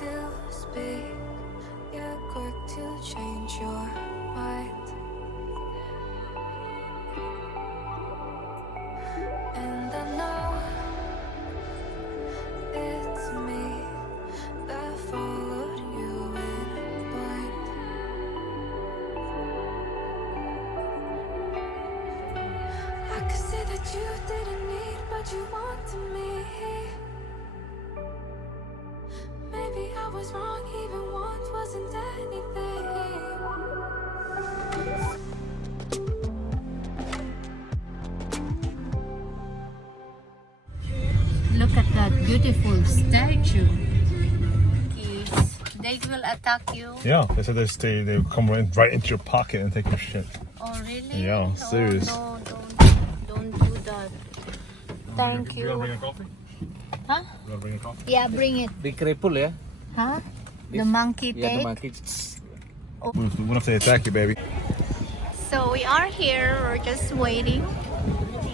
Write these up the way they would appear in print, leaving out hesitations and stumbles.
to speak, you're quick to change your mind. And I know it's me that followed you in blind. I could say that you didn't need, but you wanted me. Maybe I was wrong, even once wasn't anything. Look at that beautiful statue. They will attack you. Yeah, they said they come right into your pocket and take your shit. Oh really? Yeah, serious. Oh, no, don't do that. Thank you. You wanna bring a coffee? Huh? You wanna bring a coffee? Yeah, bring it. Be careful, yeah. Huh? The monkey Yeah, take? the monkey. What if they attack you, baby? So we are here, we're just waiting.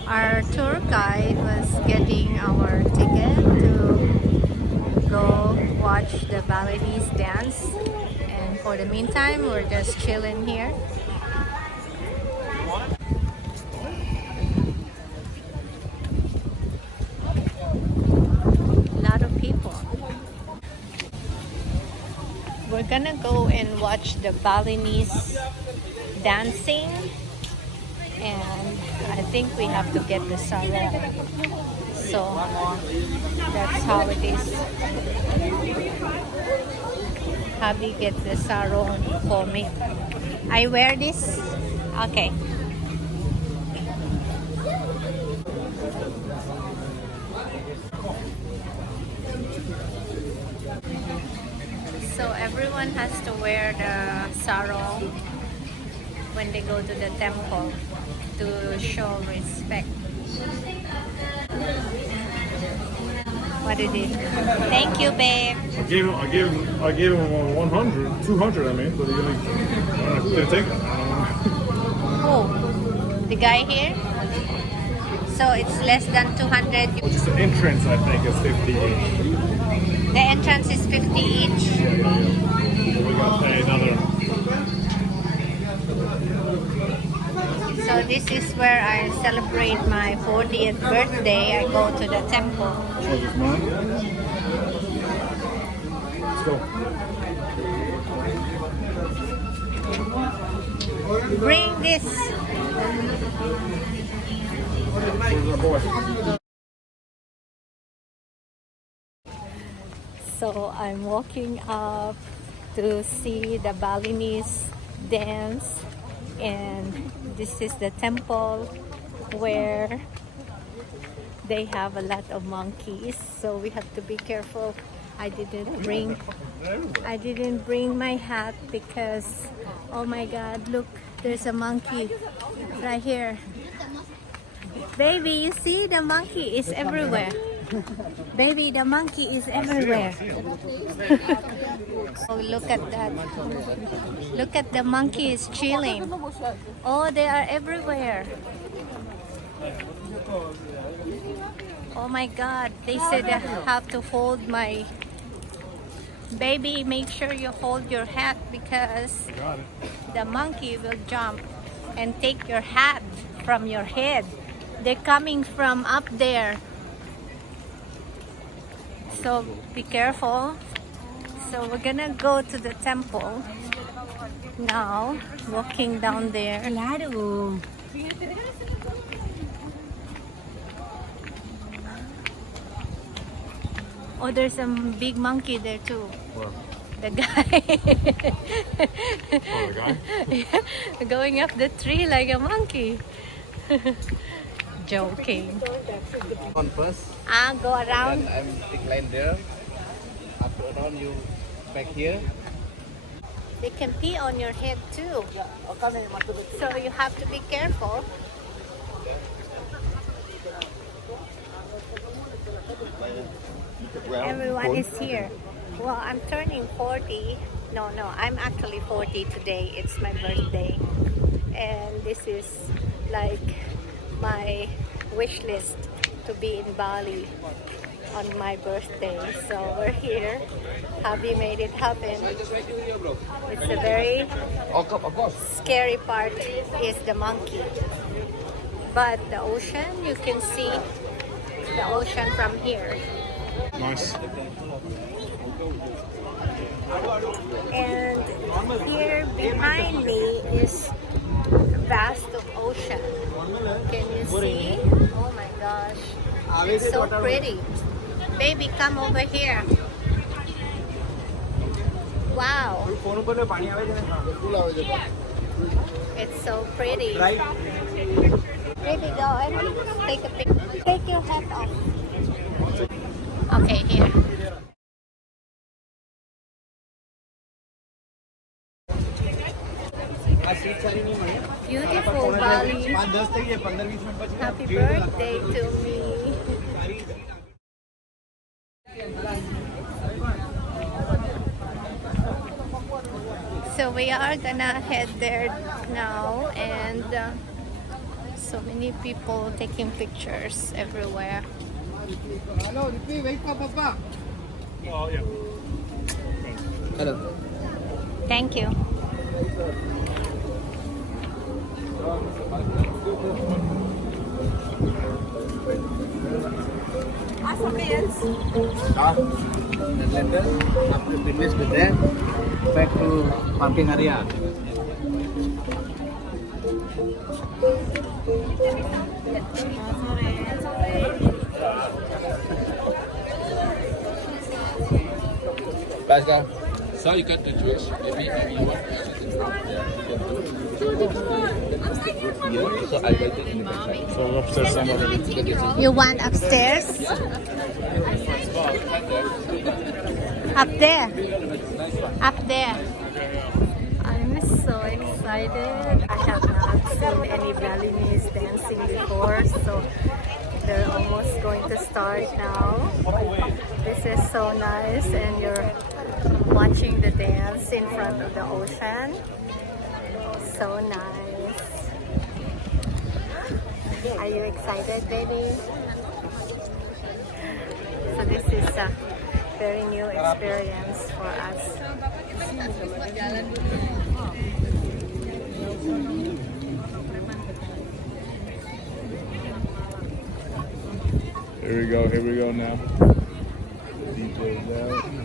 Our tour guide was getting our ticket to go watch the Balinese dance. And for the meantime, we're just chilling here. A lot of people. We're gonna go and watch the Balinese dancing, and I think we have to get the sarong. So that's how it is. Hubby get the sarong for me. I wear this? Okay. So everyone has to wear the sarong when they go to the temple to show respect. What it is? Thank you, babe. I gave him 100, 200. I mean, but he didn't take it. Oh, the guy here. So it's less than 200. Just the entrance, I think, is 50 each. The entrance is 50 each. We gotta pay another. So this is where I celebrate my 40th birthday. I go to the temple. Charge is mine. Let's go. Bring this. Where's our boy? So I'm walking up to see the Balinese dance, and this is the temple where they have a lot of monkeys, so we have to be careful. I didn't bring my hat because, oh my god, look, there's a monkey right here. Baby, you see, the monkey is everywhere. Baby, the monkey is everywhere. Oh, look at that. Look at the monkey is chilling. Oh, they are everywhere. Oh my god, they said I have to hold my... Baby, make sure you hold your hat because the monkey will jump and take your hat from your head. They're coming from up there. So be careful. So we're gonna go to the temple now, walking down there. Oh, there's a big monkey there too. Where? The guy. Oh, the guy? Yeah, going up the tree like a monkey. Joking. On first, Go around. then I'm decline there. After around you back here. They can pee on your head too. So you have to be careful. Everyone is here. Well, I'm turning 40. No, I'm actually 40 today. It's my birthday. And this is like my wish list to be in Bali. on my birthday. So we're here. Hubby made it happen. It's a very scary part is the monkey. But the ocean, you can see the ocean from here. Nice. And here behind me is vast of ocean. Can you see? Oh my gosh. It's so pretty. Baby, come over here. Wow. It's so pretty. Baby, go and take a picture. Take your hat off. Okay, here. Beautiful Bali. Happy birthday to me. So we are gonna head there now, and so many people taking pictures everywhere. Oh, yeah. Hello. Thank you. And later, after finish with that, back to parking area. Pascal. So you got the juice. Maybe you want so I got it in the backside. So upstairs somewhere. You want upstairs? Up there. Up there. I'm so excited. I have not seen any Balinese dancing before, so they're almost going to start now. This is so nice, and you're watching the dance in front of the ocean. So nice. Are you excited, baby? So this is a very new experience for us. Here we go now. DJ's out.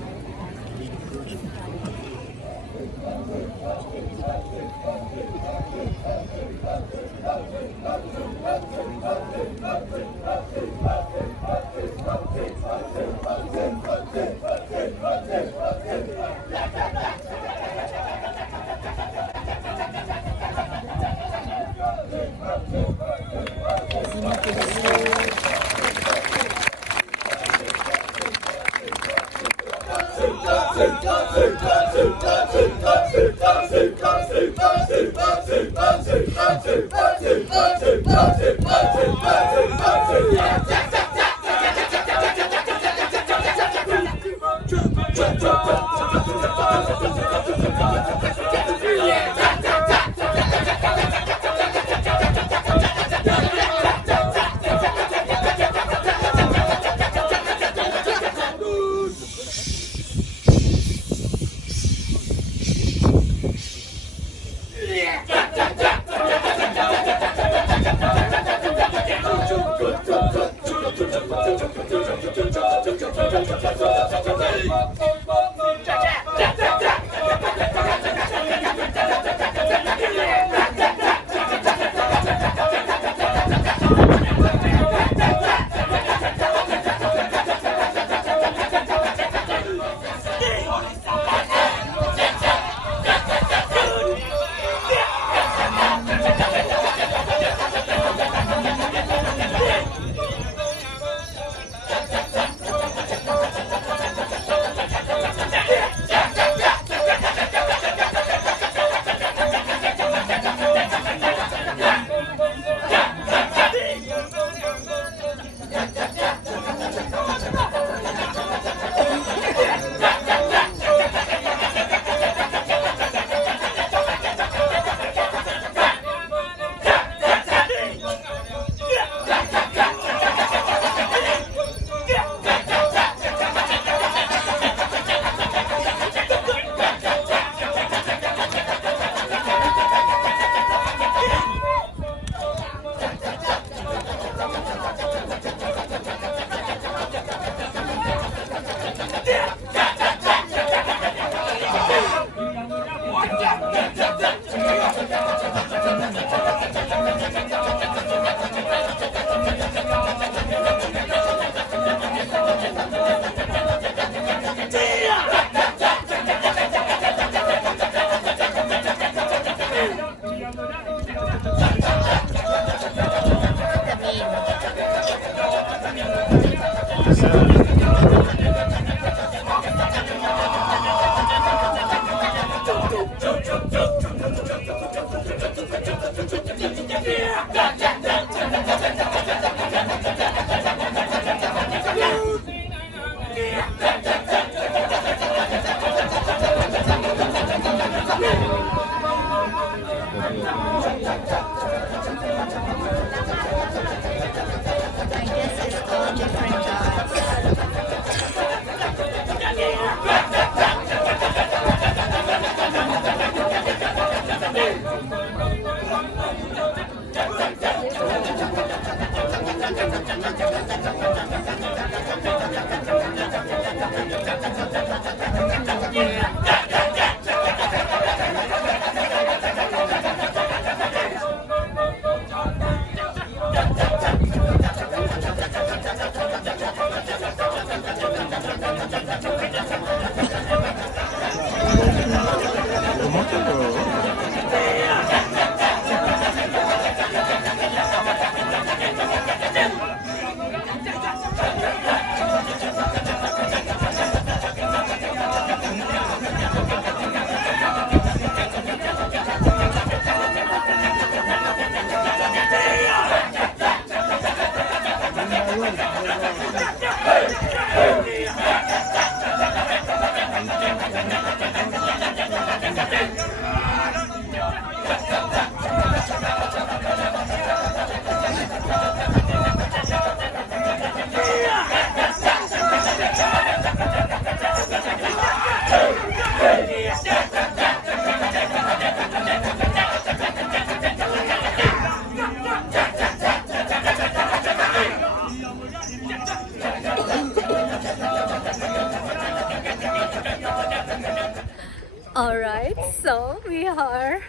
Alright, so we are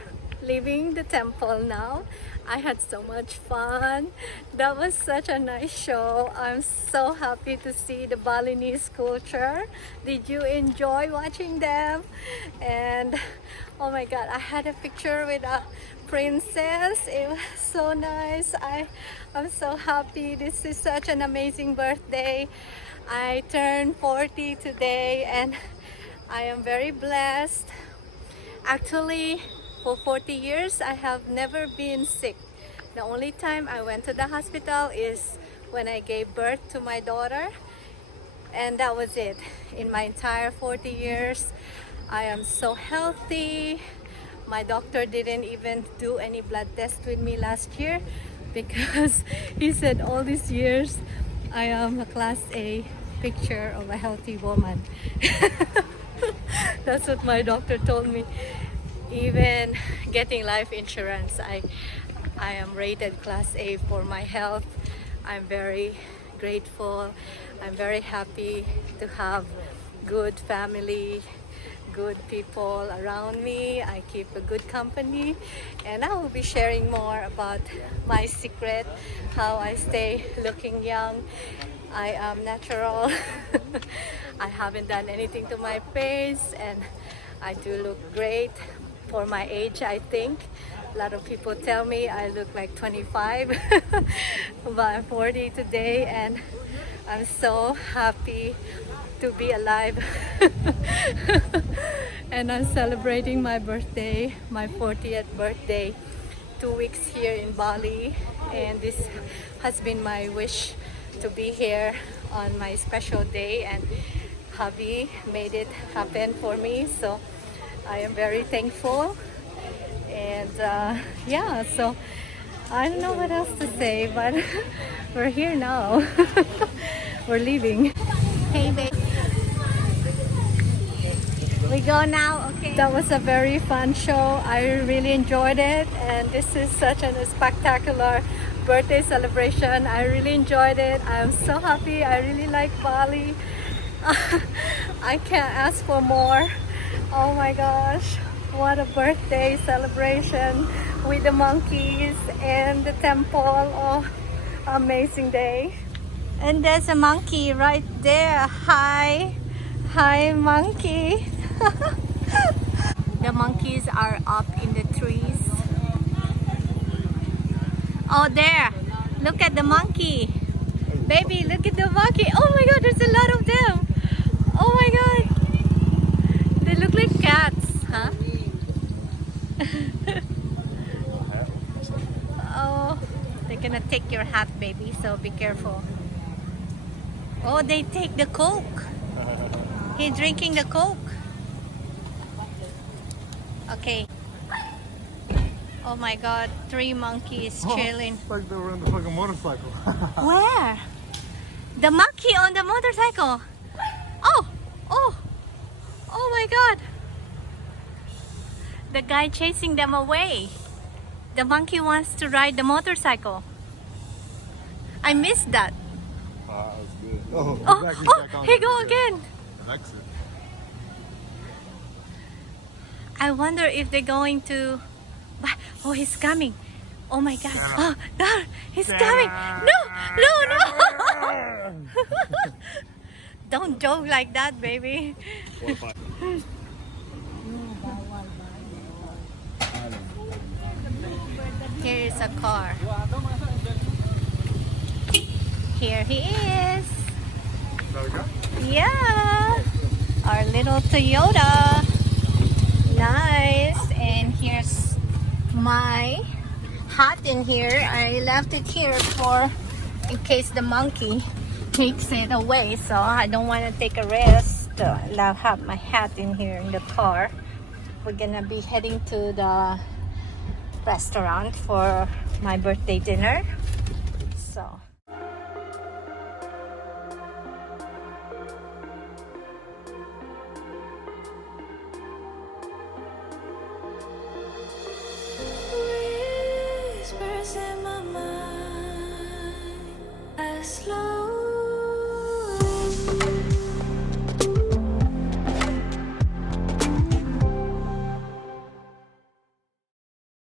leaving the temple now. I had so much fun. That was such a nice show. I'm so happy to see the Balinese culture. Did you enjoy watching them? And oh my god, I had a picture with a princess. It was so nice. I'm so happy. This is such an amazing birthday. I turned 40 today and I am very blessed. Actually, for 40 years, I have never been sick. The only time I went to the hospital is when I gave birth to my daughter. And that was it. In my entire 40 years, I am so healthy. My doctor didn't even do any blood test with me last year because he said all these years I am a class A picture of a healthy woman. That's what my doctor told me. Even getting life insurance, I am rated class A for my health. I'm very grateful. I'm very happy to have good family, good people around me. I keep a good company, and I will be sharing more about my secret, how I stay looking young. I am natural. I haven't done anything to my face and I do look great for my age, I think. A lot of people tell me I look like 25 but I'm 40 today and I'm so happy to be alive. And I'm celebrating my birthday, my 40th birthday, 2 weeks here in Bali, and this has been my wish to be here on my special day, and hubby made it happen for me, so I am very thankful. And yeah, so I don't know what else to say, but we're here now. We're leaving. Hey babe, we go now. Okay, that was a very fun show. I really enjoyed it, and this is such a spectacular birthday celebration. I really enjoyed it. I'm so happy. I really like Bali. I can't ask for more. Oh my gosh, what a birthday celebration with the monkeys and the temple. Oh, amazing day. And there's a monkey right there. Hi monkey. The monkeys are up in the trees. Oh, there, look at the monkey. Baby, look at the monkey. Oh my god, there's a lot of them. Oh my god, they look like cats, huh? Oh, they're gonna take your hat, baby, so be careful. Oh, they take the Coke. He's drinking the Coke. Okay. Oh my god, 3 monkeys chilling. It's like they were on the fucking motorcycle. Where? The monkey on the motorcycle. Oh my god. The guy chasing them away. The monkey wants to ride the motorcycle. I missed that. That was good. Oh, He's back on. He go again. Exit. I wonder if they're going to... Oh, he's coming. Oh my god. Oh, no, he's coming. No. Don't joke like that, baby. Here is a car. Here he is. Yeah. Our little Toyota. Nice. And here's my hat in here. I left it here for in case the monkey takes it away, so I don't want to take a risk. I'll have my hat in here in the car. We're gonna be heading to the restaurant for my birthday dinner, so